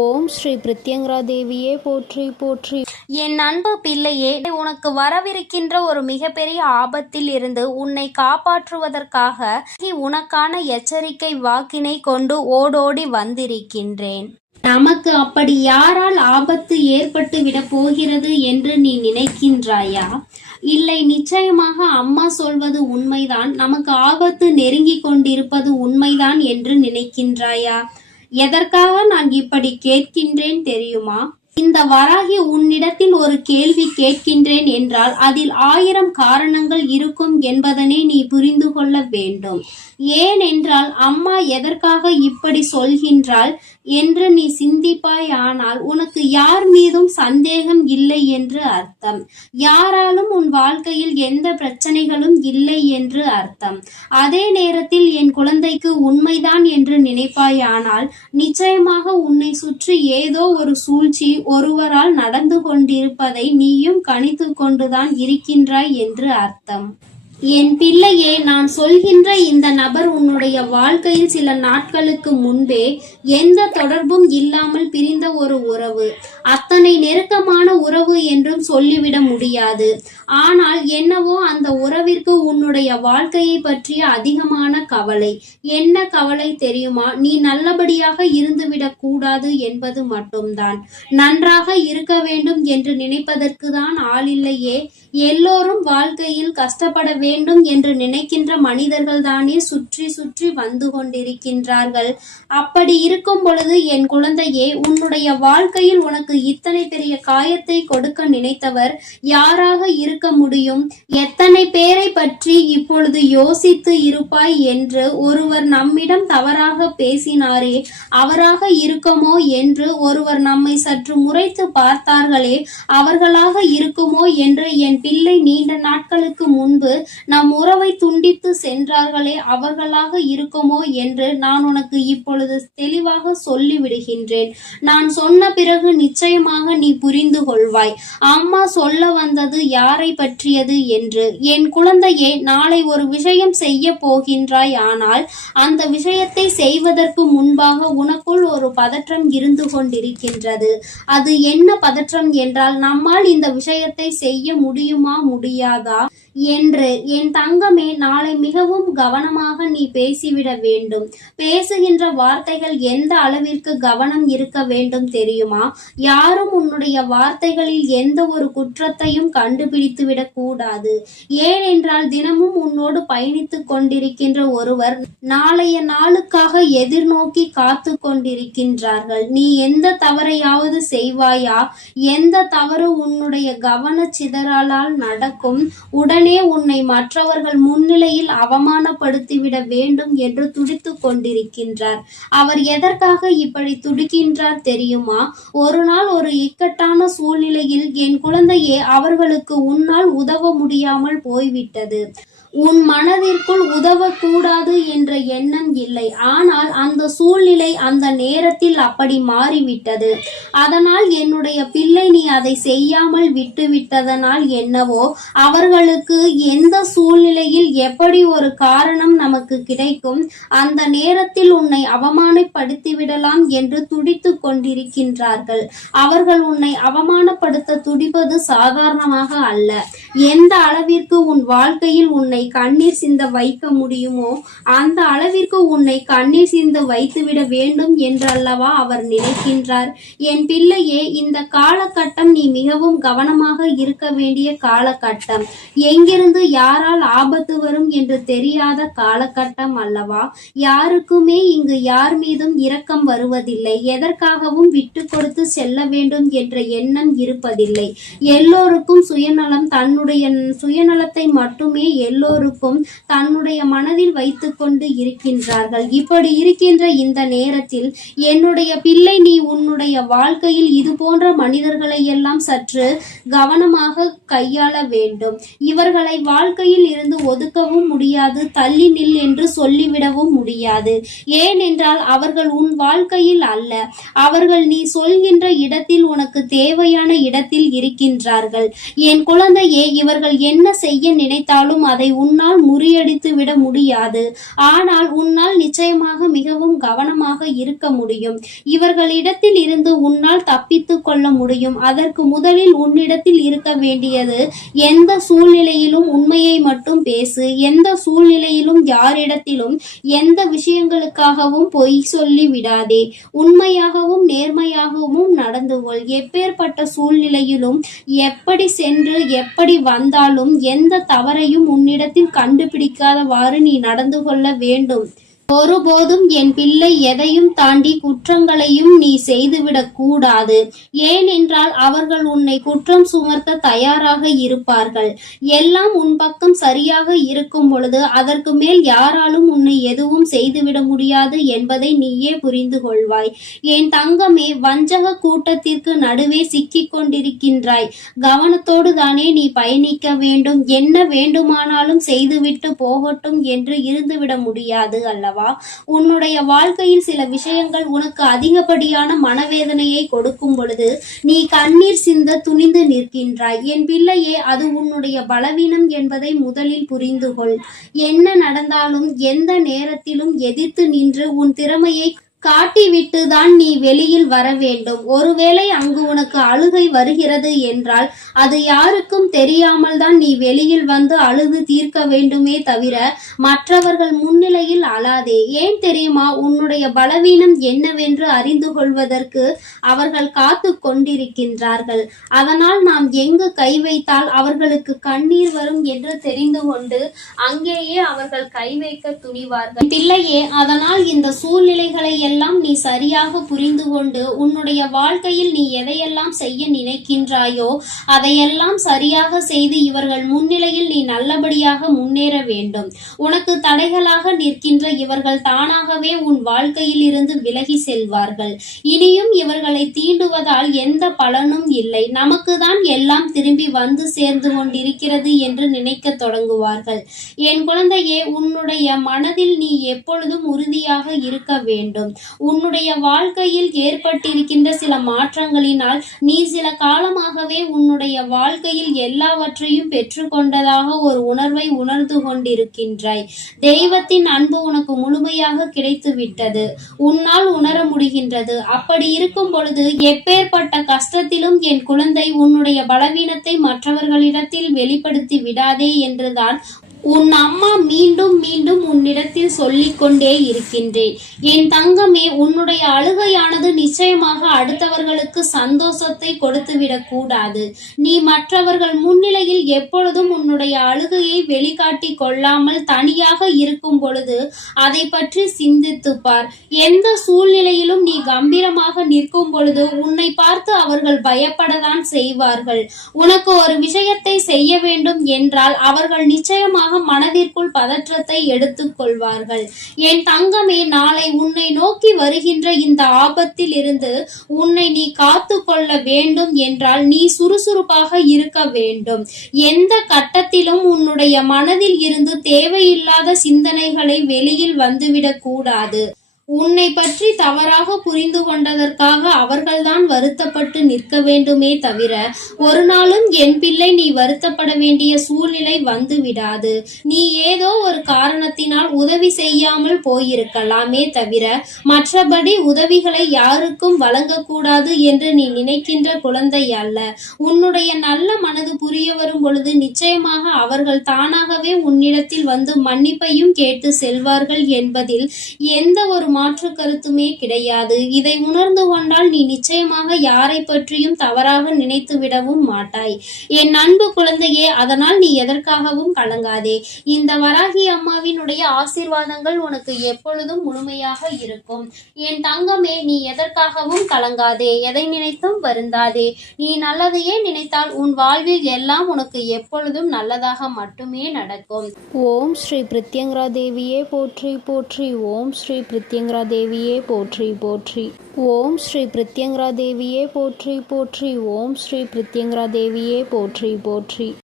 ஓம் ஸ்ரீ பிரித்யங்கரா தேவியே போற்றி போற்றி. என் அன்பு பிள்ளையே, உனக்கு வரவிருக்கின்ற ஒரு மிகப்பெரிய ஆபத்தில் இருந்து உன்னை காப்பாற்றுவதற்காக உனக்கான எச்சரிக்கை வாக்கினை கொண்டு ஓடோடி வந்திருக்கின்றேன். நமக்கு அப்படி யாரால் ஆபத்து ஏற்பட்டு விட போகிறது என்று நீ நினைக்கின்றாயா? இல்லை, நிச்சயமாக அம்மா சொல்வது உண்மைதான், நமக்கு ஆபத்து நெருங்கி கொண்டிருப்பது உண்மைதான் என்று நினைக்கின்றாயா? எதற்காக நான் இப்படி கேட்கின்றேன் தெரியுமா? இந்த வராகி உன்னிடத்தில் ஒரு கேள்வி கேட்கின்றேன் என்றால் அதில் 1000 காரணங்கள் இருக்கும் என்பதனை நீ புரிந்து கொள்ள வேண்டும். ஏனென்றால் அம்மா எதற்காக இப்படி சொல்கின்றாள் என்று நீ சிந்திப்பாய். ஆனால் உனக்கு யார் மீதும் சந்தேகம் இல்லை என்று அர்த்தம். யாராலும் உன் வாழ்க்கையில் எந்த பிரச்சனைகளும் இல்லை என்று அர்த்தம். அதே நேரத்தில் என் குழந்தைக்கு உண்மைதான் என்று நினைப்பாயானால் நிச்சயமாக உன்னை சுற்றி ஏதோ ஒரு சூழ்ச்சி ஒருவரால் நடந்து கொண்டிருப்பதை நீயும் கணித்து கொண்டுதான் இருக்கின்றாய் என்று அர்த்தம். என் பிள்ளையே, நான் சொல்கின்ற இந்த நபர் உன்னுடைய வாழ்க்கையில் சில நாட்களுக்கு முன்பே எந்த தொடர்பும் இல்லாமல் பிரிந்த ஒரு உறவு. அத்தனை நெருக்கமான உறவு என்றும் சொல்லிவிட முடியாது. ஆனால் என்னவோ அந்த உறவிற்கு உன்னுடைய வாழ்க்கையை பற்றிய அதிகமான கவலை. என்ன கவலை தெரியுமா? நீ நல்லபடியாக இருந்துவிடக் கூடாது என்பது மட்டும்தான். நன்றாக இருக்க வேண்டும் என்று நினைப்பதற்கு தான் ஆள் இல்லையே. எல்லோரும் வாழ்க்கையில் கஷ்டப்பட வேண்டும் என்று நினைக்கின்ற மனிதர்கள் தானே சுற்றி சுற்றி வந்து கொண்டிருக்கின்றார்கள். அப்படி இருக்கும் பொழுது என் குழந்தையே, உன்னுடைய வாழ்க்கையில் உனக்கு இத்தனை பெரிய காயத்தை கொடுக்க நினைத்தவர் யாராக இருக்க முடியும்? எத்தனை பேரை பற்றி இப்பொழுது யோசித்து இருப்பாய் என்று ஒருவர் நம்மிடம் தவறாக பேசினாரே, அவராக இருக்குமோ என்று ஒருவர் நம்மை சற்று முறைத்து பார்த்தார்களே, அவர்களாக இருக்குமோ என்று என் பிள்ளை நீண்ட நாட்களுக்கு முன்பு நம் உறவை துண்டித்து சென்றார்களே, அவர்களாக இருக்குமோ என்று நான் உனக்கு இப்பொழுது தெளிவாக சொல்லிவிடுகின்றேன். நான் சொன்ன பிறகு நிச்சயமாக நீ புரிந்து கொள்வாய் அம்மா சொல்ல வந்தது யாரை பற்றியது என்று. என் குழந்தையே, நாளை ஒரு விஷயம் செய்ய போகின்றாய். ஆனால் அந்த விஷயத்தை செய்வதற்கு முன்பாக உனக்குள் ஒரு பதற்றம் இருந்து கொண்டிருக்கின்றது. அது என்ன பதற்றம் என்றால், நம்மால் இந்த விஷயத்தை செய்ய முடியுமா முடியாதா என்று. என் தங்கமே, நாளை மிகவும் கவனமாக நீ பேசிவிட வேண்டும். பேசுகின்ற வார்த்தைகள் எந்த அளவிற்கு கவனம் இருக்க வேண்டும் தெரியுமா? யாரும் உன்னுடைய வார்த்தைகளில் எந்த ஒரு குற்றத்தையும் கண்டுபிடித்து விடக் கூடாது. ஏனென்றால் தினமும் உன்னோடு பயணித்துக் கொண்டிருக்கின்ற ஒருவர் நாளைய நாளுக்காக எதிர்நோக்கி காத்து கொண்டிருக்கின்றார்கள். நீ எந்த தவறையாவது செய்வாயா? எந்த தவறு உன்னுடைய கவன சிதறலால் நடக்கும், உடனே உன்னை மற்றவர்கள் முன்னிலையில் அவமானப்படுத்திவிட வேண்டும் என்று துடித்துக் கொண்டிருக்கின்றார். அவர் எதற்காக இப்படி துடிக்கின்றார் தெரியுமா? ஒரு நாள் ஒரு இக்கட்டான சூழ்நிலையில் என் குழந்தையே, அவர்களுக்கு உன்னால் உதவ முடியாமல் போய்விட்டது. உன் மனதிற்குள் உதவக்கூடாது என்ற எண்ணம் இல்லை. ஆனால் அந்த சூழ்நிலை அந்த நேரத்தில் அப்படி மாறிவிட்டது. அதனால் என்னுடைய பிள்ளை, நீ அதை செய்யாமல் விட்டுவிட்டதனால் என்னவோ, அவர்களுக்கு எந்த சூழ்நிலையில் எப்படி ஒரு காரணம் நமக்கு கிடைக்கும், அந்த நேரத்தில் உன்னை அவமானப்படுத்திவிடலாம் என்று துடித்து கொண்டிருக்கின்றார்கள். அவர்கள் உன்னை அவமானப்படுத்த துடிப்பது சாதாரணமாக அல்ல. எந்த அளவிற்கு உன் வாழ்க்கையில் உன்னை கண்ணீர் சிந்த வைக்க முடியுமோ அந்த அளவிற்கு உன்னை கண்ணீர் சிந்த வைத்துவிட வேண்டும் என்றல்லவா அவர் நினைக்கின்றார். என் பிள்ளையே, இந்த காலகட்டம் நீ மிகவும் கவனமாக இருக்க வேண்டிய காலகட்டம். எங்கிருந்து யாரால் ஆபத்து வரும் என்று தெரியாத காலகட்டம் அல்லவா? யாருக்குமே இங்கு யார் மீதும் இரக்கம் வருவதில்லை. எதற்காகவும் விட்டு கொடுத்து செல்ல வேண்டும் என்ற எண்ணம் இருப்பதில்லை. எல்லோருக்கும் சுயநலம், தன்னுடைய சுயநலத்தை மட்டுமே எல்லோருக்கும் தன்னுடைய மனதில் வைத்துக் கொண்டு இருக்கின்றார்கள். இப்படி இருக்கின்ற இந்த நேரத்தில் என்னுடைய பிள்ளை, நீ உன்னுடைய வாழ்க்கையில் இது போன்ற மனிதர்களை எல்லாம் சற்று கவனமாக கையாள வேண்டும். இவர்களை வாழ்க்கையில் இருந்து ஒதுக்கவும் முடியாது, தள்ளி நில் என்று சொல்லிவிடவும் முடியாது. ஏனென்றால் அவர்கள் உன் வாழ்க்கையில் அல்ல. அவர்கள் நீ சொல்கின்ற இடத்தில், உனக்கு தேவையான இடத்தில் இருக்கின்றார்கள். என் குழந்தையே, இவர்கள் என்ன செய்ய நினைத்தாலும் அதை உன்னால் முறியடித்து விட முடியாது. ஆனால் உன்னால் நிச்சயமாக மிகவும் கவனமாக இருக்க முடியும். இவர்களிடத்தில் இருந்து உன்னால் தப்பித்து கொள்ள முடியும். அதற்கு முதலில் உன்னிடத்தில் இருக்க வேண்டியது, எந்த சூழ்நிலையிலும் உண்மையை மட்டும் பேசு. எந்த சூழ்நிலையிலும் யாரிடத்திலும் எந்த விஷயங்களுக்காகவும் பொய் சொல்லி விடாதே. உண்மையாகவும் நேர்மையாகவும் நடந்து கொள். எப்பேற்பட்ட சூழ்நிலையிலும் எப்படி சென்று எப்படி வந்தாலும் எந்த தவறையும் உன்னிடத்தில் கண்டுபிடிக்காதவாறு நீ நடந்து கொள்ள வேண்டும். ஒருபோதும் என் பிள்ளை எதையும் தாண்டி குற்றங்களையும் நீ செய்துவிடக் கூடாது. ஏனென்றால் அவர்கள் உன்னை குற்றம் சுமத்த தயாராக இருப்பார்கள். எல்லாம் உன் பக்கம் சரியாக இருக்கும் பொழுது அதற்கு மேல் யாராலும் உன்னை எதுவும் செய்துவிட முடியாது என்பதை நீயே புரிந்து கொள்வாய். என் தங்கமே, வஞ்சக கூட்டத்திற்கு நடுவே சிக்கிக் கொண்டிருக்கின்றாய். கவனத்தோடு தானே நீ பயணிக்க வேண்டும். என்ன வேண்டுமானாலும் செய்துவிட்டு போகட்டும் என்று இருந்துவிட முடியாது அல்லவா? உன்னுடைய வாழ்க்கையில் சில விஷயங்கள் உனக்கு அதிகப்படியான மனவேதனையை கொடுக்கும் பொழுது நீ கண்ணீர் சிந்த துணிந்து நிற்கின்றாய். என் பிள்ளையே, அது உன்னுடைய பலவீனம் என்பதை முதலில் புரிந்து கொள். என்ன நடந்தாலும் எந்த நேரத்திலும் எதிர்த்து நின்று உன் திறமையை காட்டிவிட்டு தான் நீ வெளியில் வர வேண்டும். ஒருவேளை அங்கு உனக்கு அழுகை வருகிறது என்றால் அது யாருக்கும் தெரியாமல் தான் நீ வெளியில் வந்து அழுது தீர்க்க வேண்டுமே தவிர மற்றவர்கள் முன்னிலையில் அழாதே. ஏன் தெரியுமா? உன்னுடைய பலவீனம் என்னவென்று அறிந்து கொள்வதற்கு அவர்கள் காத்து கொண்டிருக்கின்றார்கள். அதனால் நாம் எங்கு கை வைத்தால் அவர்களுக்கு கண்ணீர் வரும் என்று தெரிந்து கொண்டு அங்கேயே அவர்கள் கை வைக்க துணிவார்கள். பிள்ளையே, அதனால் இந்த சூழ்நிலைகளை எல்லாம் நீ சரியாக புரிந்து கொண்டு உன்னுடைய வாழ்க்கையில் நீ எதையெல்லாம் செய்ய நினைக்கின்றாயோ அதையெல்லாம் சரியாக செய்து இவர்கள் முன்னிலையில் நீ நல்லபடியாக முன்னேற வேண்டும். உனக்கு தடைகளாக நிற்கின்ற இவர்கள் தானாகவே உன் வாழ்க்கையில் இருந்து விலகி செல்வார்கள். இனியும் இவர்களை தீண்டுவதால் எந்த பலனும் இல்லை. நமக்கு தான் எல்லாம் திரும்பி வந்து சேர்ந்து கொண்டிருக்கிறது என்று நினைக்க தொடங்குவார்கள். என் குழந்தையே, உன்னுடைய மனதில் நீ எப்பொழுதும் உறுதியாக இருக்க வேண்டும். உன்னுடைய வாழ்க்கையில் ஏற்பட்டிருக்கின்ற சில மாற்றங்களினால் நீ சில காலமாகவே உன்னுடைய வாழ்க்கையில் எல்லாவற்றையும் பெற்றுக்கொண்டதாக ஒரு உணர்வை உணர்ந்து கொண்டிருக்கின்றாய். தெய்வத்தின் அன்பு உனக்கு முழுமையாக கிடைத்து விட்டது. உன்னால் உணர முடிகின்றது. அப்படி இருக்கும் பொழுது எப்பேற்பட்ட கஷ்டத்திலும் என் குழந்தை, உன்னுடைய பலவீனத்தை மற்றவர்களிடத்தில் வெளிப்படுத்தி விடாதே என்றுதான் உன் அம்மா மீண்டும் மீண்டும் உன்னிடத்தில் சொல்லிக் கொண்டே இருக்கின்றேன். என் தங்கமே, உன்னுடைய அழுகையானது நிச்சயமாக அடுத்தவர்களுக்கு சந்தோஷத்தை கொடுத்துவிடக் கூடாது. நீ மற்றவர்கள் முன்னிலையில் எப்பொழுதும் உன்னுடைய அழுகையை வெளிக்காட்டி கொள்ளாமல் தனியாக இருக்கும் பொழுது அதை பற்றி சிந்தித்து பார். எந்த சூழ்நிலையிலும் நீ கம்பீரமாக நிற்கும் பொழுது உன்னை பார்த்து அவர்கள் பயப்படத்தான் செய்வார்கள். உனக்கு ஒரு விஷயத்தை செய்ய வேண்டும் என்றால் அவர்கள் நிச்சயமாக மனதிற்குள் பதற்றத்தை எடுத்துக் கொள்வார்கள். என் தங்கமே, நாளை உன்னை நோக்கி வருகின்ற இந்த ஆபத்தில் இருந்து உன்னை நீ காத்து கொள்ள வேண்டும் என்றால் நீ சுறுசுறுப்பாக இருக்க வேண்டும். எந்த கட்டத்திலும் உன்னுடைய மனதில் இருந்து தேவையில்லாத சிந்தனைகளை வெளியில் வந்துவிடக் கூடாது. உன்னை பற்றி தவறாக புரிந்து கொண்டதற்காக அவர்கள்தான் வருத்தப்பட்டு நிற்க வேண்டுமே தவிர ஒரு நாளும் என் பிள்ளை நீ வருத்தப்பட வேண்டிய சூழ்நிலை வந்து விடாது. நீ ஏதோ ஒரு காரணத்தினால் உதவி செய்யாமல் போயிருக்கலாமே தவிர மற்றபடி உதவிகளை யாருக்கும் வழங்கக்கூடாது என்று நீ நினைக்கின்ற குழந்தை அல்ல. உன்னுடைய நல்ல மனது புரிய வரும் பொழுது நிச்சயமாக அவர்கள் தானாகவே உன்னிடத்தில் வந்து மன்னிப்பையும் கேட்டு செல்வார்கள் என்பதில் எந்த ஒரு மாற்று கருத்துமே கிடையாது. இதை உணர்ந்து கொண்டால் நீ நிச்சயமாக யாரை பற்றியும் தவறாக நினைத்து விடவும் மாட்டாய். என் அன்பு குழந்தையே, அதனால் நீ எதற்காகவும் கலங்காதே. இந்த வராகி அம்மாவினுடைய ஆசீர்வாதங்கள் உனக்கு எப்பொழுதும் முழுமையாக இருக்கும். என் தங்கமே, நீ எதற்காகவும் கலங்காதே. எதை நினைத்தும் வருந்தாதே. நீ நல்லதையே நினைத்தால் உன் வாழ்வில் எல்லாம் உனக்கு எப்பொழுதும் நல்லதாக மட்டுமே நடக்கும். ஓம் ஸ்ரீ பிரித்யங்கரா தேவியே போற்றி போற்றி. ஓம் ஸ்ரீ பிரித்யங்கரா தேவியே போற்றி போற்றி. ஓம் ஸ்ரீ பிரித்யங்கரா தேவியே போற்றி போற்றி. ஓம் ஸ்ரீ பிரித்யங்கரா தேவியே போற்றி போற்றி.